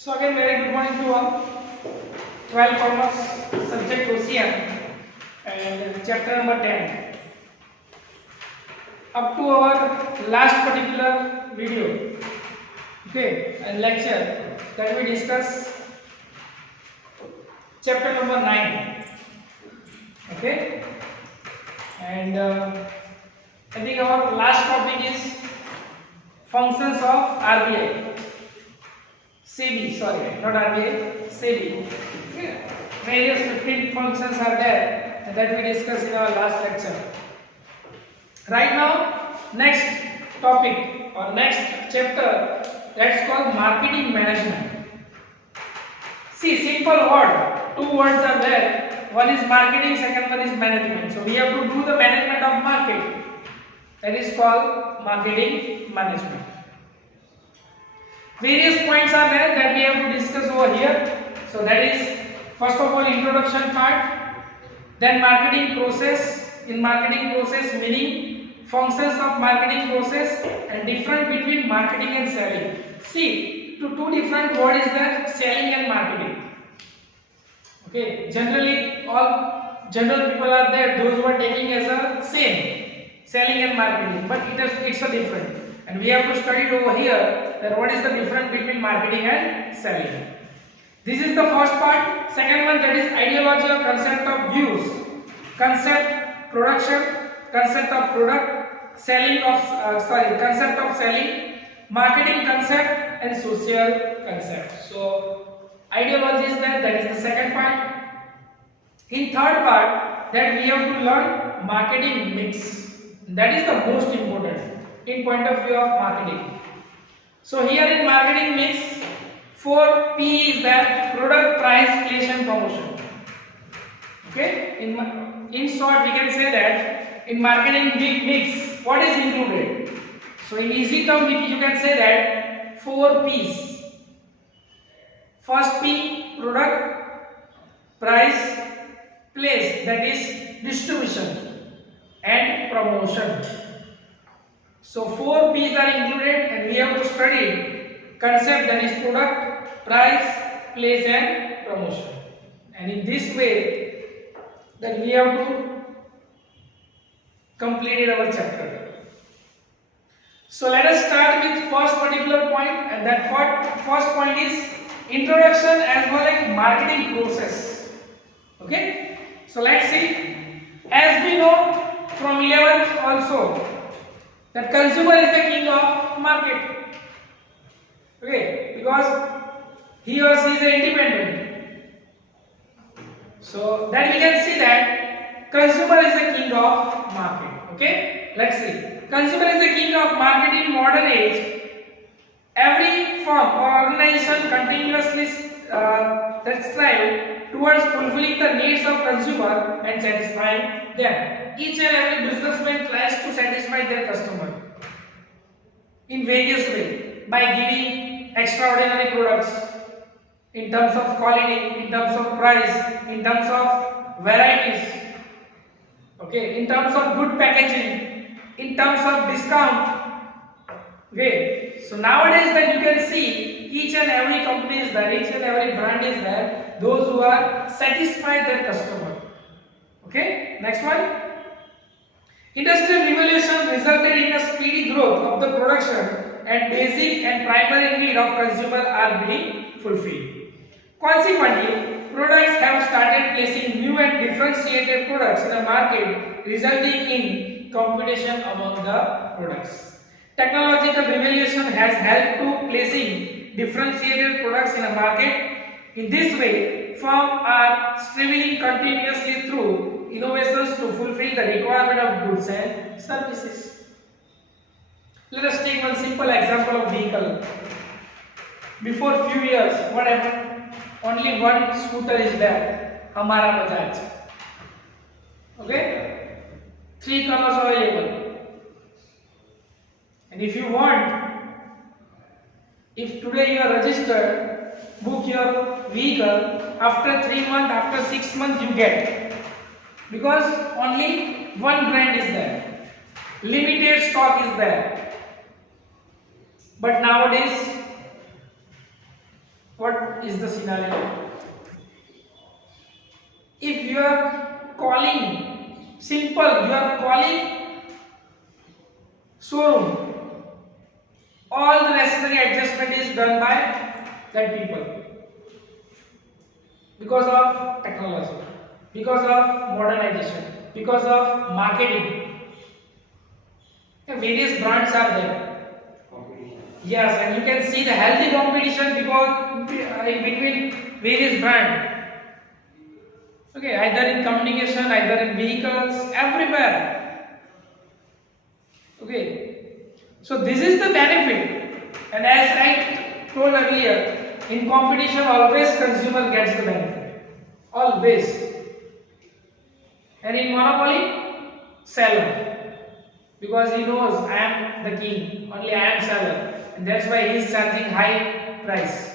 So again, very good morning to all. 12 commerce subject OCM and chapter number 10. Up to our last particular video, okay, and lecture that we discuss chapter number 9, okay, and I think our last topic is functions of RBI. SEBI, sorry, not RBI, SEBI. Okay. Various 15 functions are there and that we discussed in our last lecture. Right now, next topic or next chapter, that's called marketing management. See, simple word, two words are there. One is marketing, second one is management. So we have to do the management of market. That is called marketing management. Various points are there that we have to discuss over here. So that is first of all introduction part, then marketing process. In marketing process meaning functions of marketing process and difference between marketing and selling. See, two different words is there, selling and marketing. Okay, generally all general people are there, those who are taking as a same, selling and marketing, but it's a different. And we have to study it over here that what is the difference between marketing and selling. This is the first part. Second one, that is ideology or concept of use, concept production, concept of product, selling of concept of selling, marketing concept and social concept. So ideology is there, that is the second part. In third part, that we have to learn marketing mix. That is the most important in point of view of marketing. So here in marketing mix, 4 P is that product, price, place and promotion. Okay, in short we can say that in marketing mix, what is included? So in easy term you can say that 4 P's. First P, product, price, place, that is distribution and promotion. So 4 P's are included and we have to study concept, that is product, price, place and promotion. And in this way that we have to complete our chapter. So let us start with first particular point, and that first point is introduction as well as marketing process. Okay, so let's see. As we know from 11th also, that consumer is the king of market. Okay, because he or she is independent. So that we can see that consumer is the king of market. Okay, let's see. Consumer is the king of market in modern age. Every firm or organization continuously strive towards fulfilling the needs of consumer and satisfying them. Each and every businessman tries to satisfy their customer in various ways by giving extraordinary products in terms of quality, in terms of price, in terms of varieties, okay, in terms of good packaging, in terms of discount. Okay, so nowadays that you can see each and every company is there, each and every brand is there, those who are satisfied their customer. Okay, next one. Industrial revolution resulted in a speedy growth of the production and basic and primary need of consumer are being fulfilled. Consequently, products have started placing new and differentiated products in the market, resulting in competition among the products. Technological revolution has helped to placing differentiated products in the market. In this way, firms are striving continuously through innovations to fulfill the requirement of goods and services. Let us take one simple example of vehicle. Before few years, what happened? Only one scooter is there, Hamara Bajaj. Okay? 3 colors available. And if you want, if today you are registered, book your vehicle, after 3 months, after 6 months you get. Because only one brand is there. Limited stock is there. But nowadays, what what is the scenario? If you are calling, simple, you are calling showroom, all the necessary adjustment is done by that people because of technology, because of modernization, because of marketing. Various brands are there. Yes, and you can see the healthy competition because in between various brands. Okay, either in communication, either in vehicles, everywhere. Okay, so this is the benefit, and as I told earlier, in competition always consumer gets the benefit, always, and in monopoly, seller, because he knows I am the king, only I am seller, and that's why he is charging high price.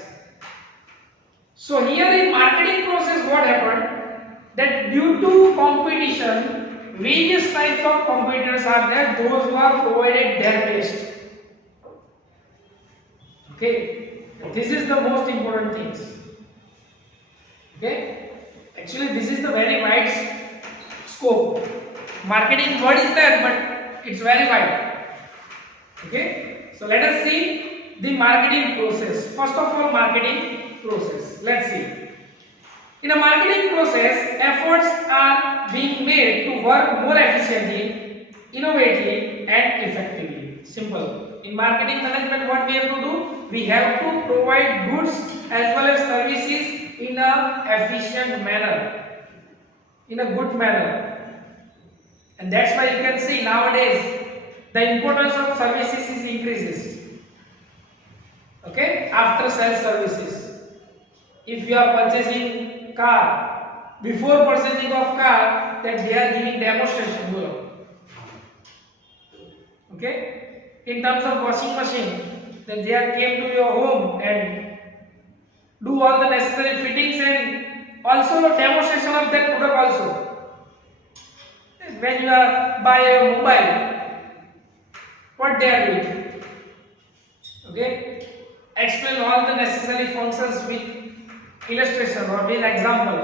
So here in marketing process, what happened? That due to competition, various types of competitors are there, those who are provided their best. Okay, this is the most important things. Okay, actually this is the very wide scope. Marketing word is there, but it's very wide. Okay, so let us see the marketing process. First of all, marketing process. Let's see. In a marketing process, efforts are being made to work more efficiently, innovatively, and effectively. Simple. In marketing management, what we have to do? We have to provide goods as well as services in a efficient manner, in a good manner. And that's why you can see nowadays the importance of services is increases. Okay, after sales services. If you are purchasing car, before purchasing of car, that they are giving demonstration. Okay, in terms of washing machine, that they are came to your home and do all the necessary fittings and also demonstration of that product also. When you are buy a mobile, what they are doing? Okay, explain all the necessary functions with illustration or with example.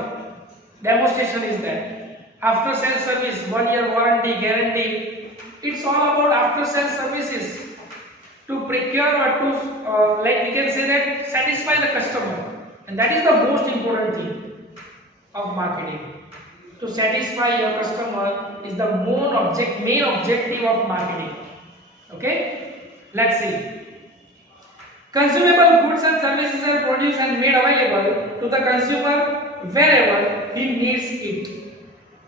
Demonstration is there. After sales service, 1 year warranty, guarantee. It's all about after sales services to procure or to like we can say that satisfy the customer, and that is the most important thing of marketing. To satisfy your customer is the main objective of marketing. Okay, let's see. Consumable goods and services are produced and made available to the consumer wherever he needs it.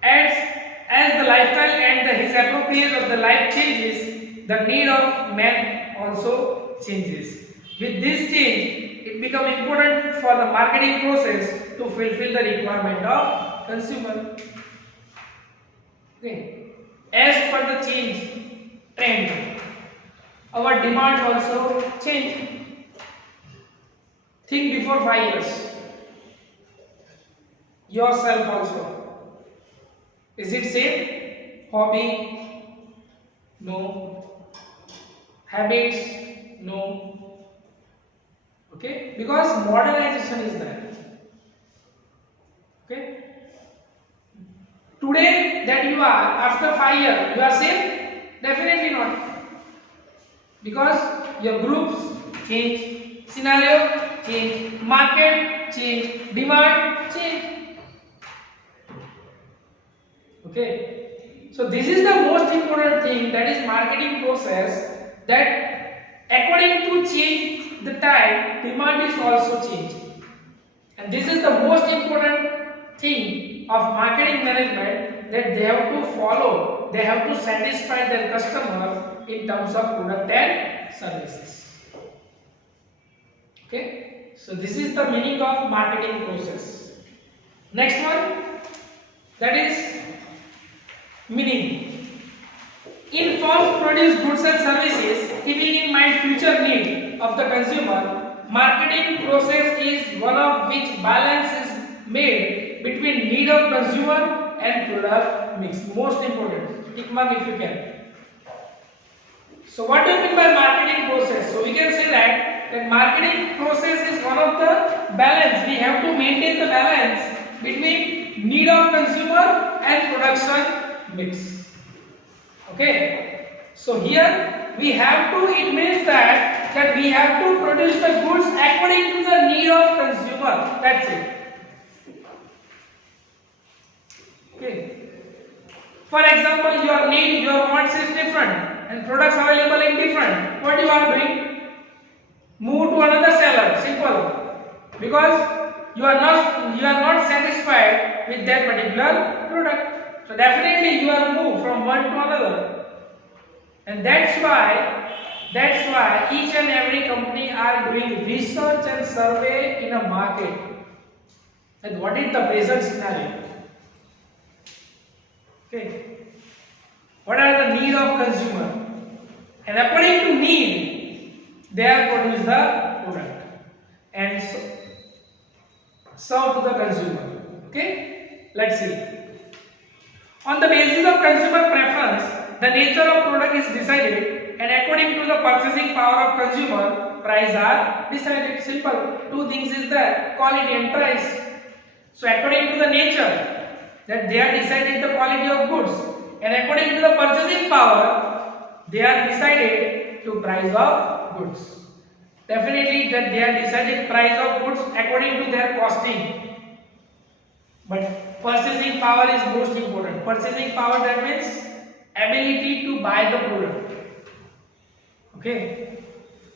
As the lifestyle and his appropriate of the life changes, the need of man also changes. With this change, it becomes important for the marketing process to fulfill the requirement of consumer. Okay. As per the change trend, our demand also change. Think before 5 years. Yourself also. Is it same? Hobby? No. Habits? No. Okay? Because modernization is there. Okay? Today that you are, after 5 years, you are same? Definitely not. Because your groups change, scenario change, market change, demand change. Okay, so this is the most important thing, that is marketing process, that according to change the time, demand is also changing, and this is the most important thing of marketing management, that they have to follow, they have to satisfy their customer in terms of product and services. Okay, so this is the meaning of marketing process. Next one, that is meaning. In firms produce goods and services, keeping in mind future need of the consumer, marketing process is one of which balance is made between need of consumer and product mix. Most important, tick mark if you can. So what do you mean by marketing process? So we can say that that marketing process is one of the balance. We have to maintain the balance between need of consumer and production mix. Okay. So here we have to, it means that we have to produce the goods according to the need of consumer. That's it. Okay. For example, your need, your wants is different and products available in different. What you are doing? Move to another seller. Simple. Because you are not satisfied with that particular product. So definitely you are moved from one to another. And that's why each and every company are doing research and survey in a market. And what is the present scenario? Okay. What are the need of consumer? And according to need, they have produced the product and serve to the consumer. Okay. Let's see. On the basis of consumer preference, the nature of product is decided, and according to the purchasing power of consumer, price are decided. Simple. Two things is there: quality and price. So according to the nature, that they are deciding the quality of goods, and according to the purchasing power, they are decided to price of goods. Definitely that they are deciding price of goods according to their costing. But purchasing power is most important. Purchasing power, that means ability to buy the product. Okay.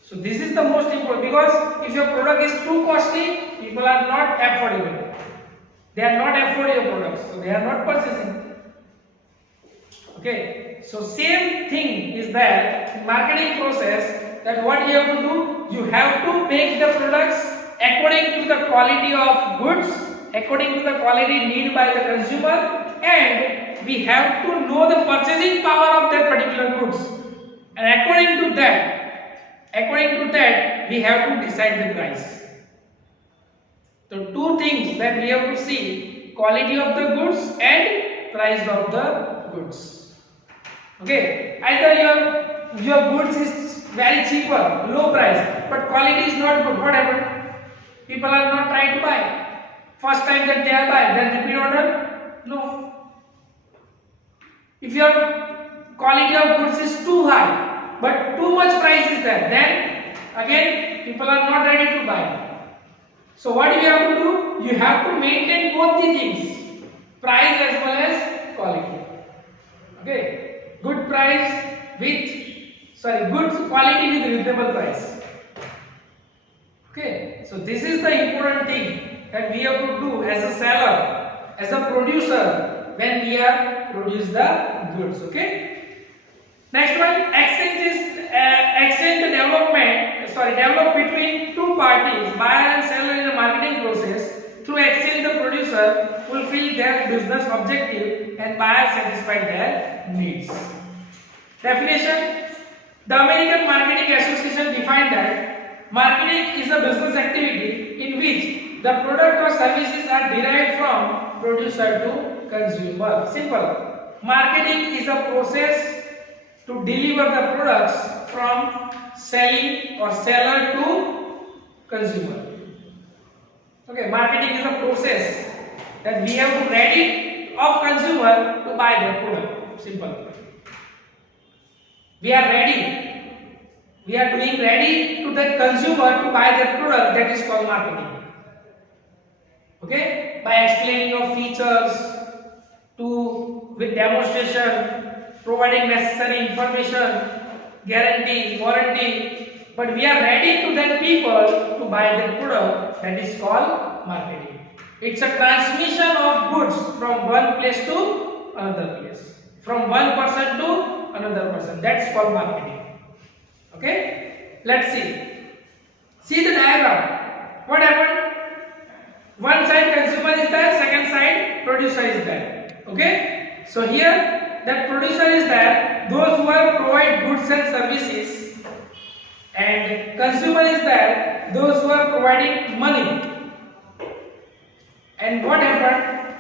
So this is the most important, because if your product is too costly, people are not affordable. They are not affording your products, so they are not purchasing. Okay. So same thing is that marketing process, that what you have to do, you have to make the products according to the quality of goods, according to the quality needed by the consumer, and we have to know the purchasing power of that particular goods, and according to that we have to decide the price. So two things that we have to see: quality of the goods and price of the goods. Okay, either your goods is very cheaper, low price, but quality is not good. What happened? People are not trying to buy. First time that they are buying, then repeat order? No. If your quality of goods is too high, but too much price is there, then again people are not ready to buy. So what you have to do? You have to maintain both the things, price as well as quality. Okay, good price good quality with reasonable price. Okay, so this is the important thing that we have to do as a seller, as a producer, when we are produce the goods. Okay. Next one, develop between two parties, buyer and seller, in the marketing process. Through exchange, the producer fulfill their business objective and buyer satisfy their needs. Definition: the American Marketing Association defined that marketing is a business activity in which the product or services are derived from producer to consumer. Simple. Marketing is a process to deliver the products from selling or seller to consumer. Okay, marketing is a process that we have to ready of consumer to buy the product. Simple. We are ready. We are doing ready to the consumer to buy the product. That is called marketing. Okay, by explaining your features, with demonstration, providing necessary information, guarantee, warranty, but we are ready to that people to buy the product. That is called marketing. It's a transmission of goods from one place to another place, from one person to another person. That's called marketing. Okay, let's see the diagram. What happened? One side consumer is there, second side producer is there. Okay, so here that producer is there, those who are provide goods and services, and consumer is there, those who are providing money. And what happened?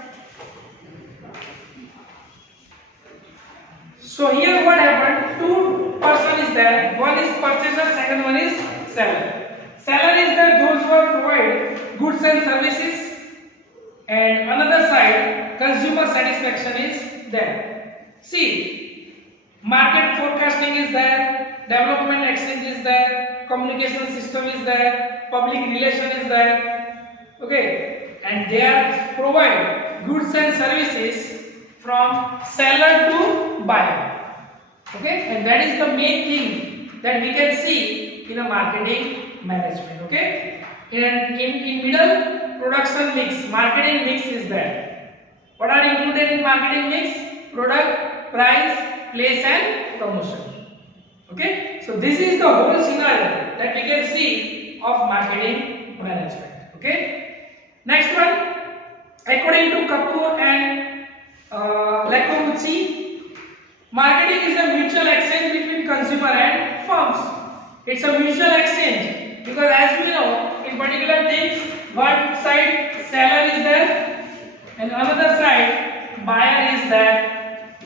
So here what happened? Two person is there, one is purchaser, second one is seller. Seller is there those who are provide goods and services, and another side consumer satisfaction is there. See, market forecasting is there, development exchange is there, communication system is there, public relation is there. Okay, and they are provide goods and services from seller to buyer. Okay, and that is the main thing that we can see in a marketing management. Okay, in middle, production mix, marketing mix is there. What are included in marketing mix? Product, price, place and promotion. Okay, so this is the whole scenario that we can see of marketing management. Okay, next one, according to Kapoor and Lacomuzzi, marketing is a mutual exchange between consumer and firms. It's a mutual exchange because, as we know, in particular things, one side seller is there and another side buyer is there.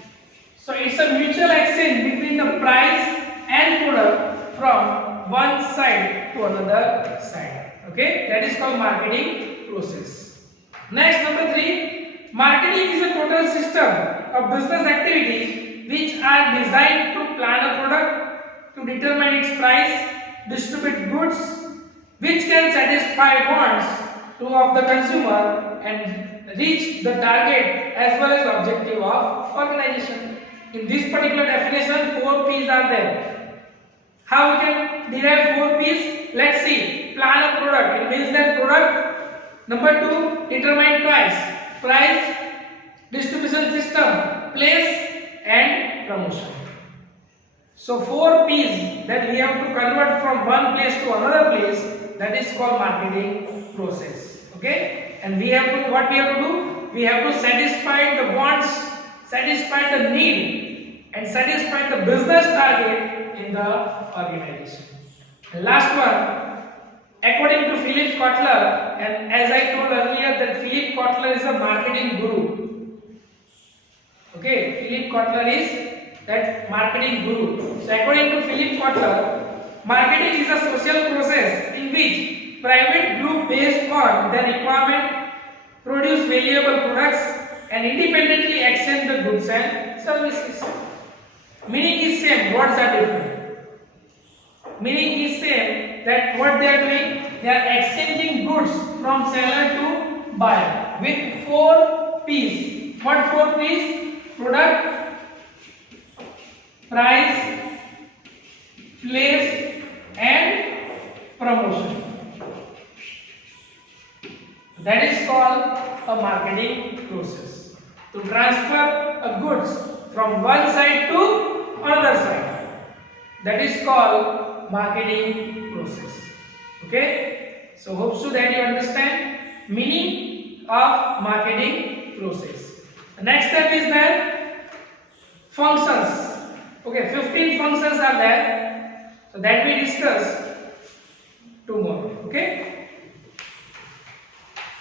So it's a mutual exchange between the price and product from one side to another side. Okay, that is called marketing process. Next, number 3, marketing is a total system of business activities which are designed to plan a product, to determine its price, distribute goods which can satisfy wants of the consumer and reach the target as well as objective of organization. In this particular definition, 4 P's are there. How we can derive 4 P's? Let's see. Plan a product. It means that product. Number 2, determine price, distribution system, place and promotion. So 4 P's that we have to convert from one place to another place, that is called marketing process. Okay, and we have to, what we have to do? We have to satisfy the wants, satisfy the need and satisfy the business target in the organization. And last one, according to Philip Kotler, and as I told earlier that Philip Kotler is a marketing guru. Okay, Philip Kotler is that marketing guru. So according to Philip Kotler, marketing is a social process in which private group based on their requirement produce valuable products and independently exchange the goods and services. Meaning is same, words are different. Meaning is same, that what they are doing, they are exchanging goods from seller to buyer with 4 P's. What 4 P's? Product, price, place and promotion. That is called a marketing process. To transfer a goods from one side to another side. That is called marketing process. Okay? So hope so that you understand meaning of marketing process. The next step is that functions. Okay, 15 functions are there. So that we discuss tomorrow. Okay?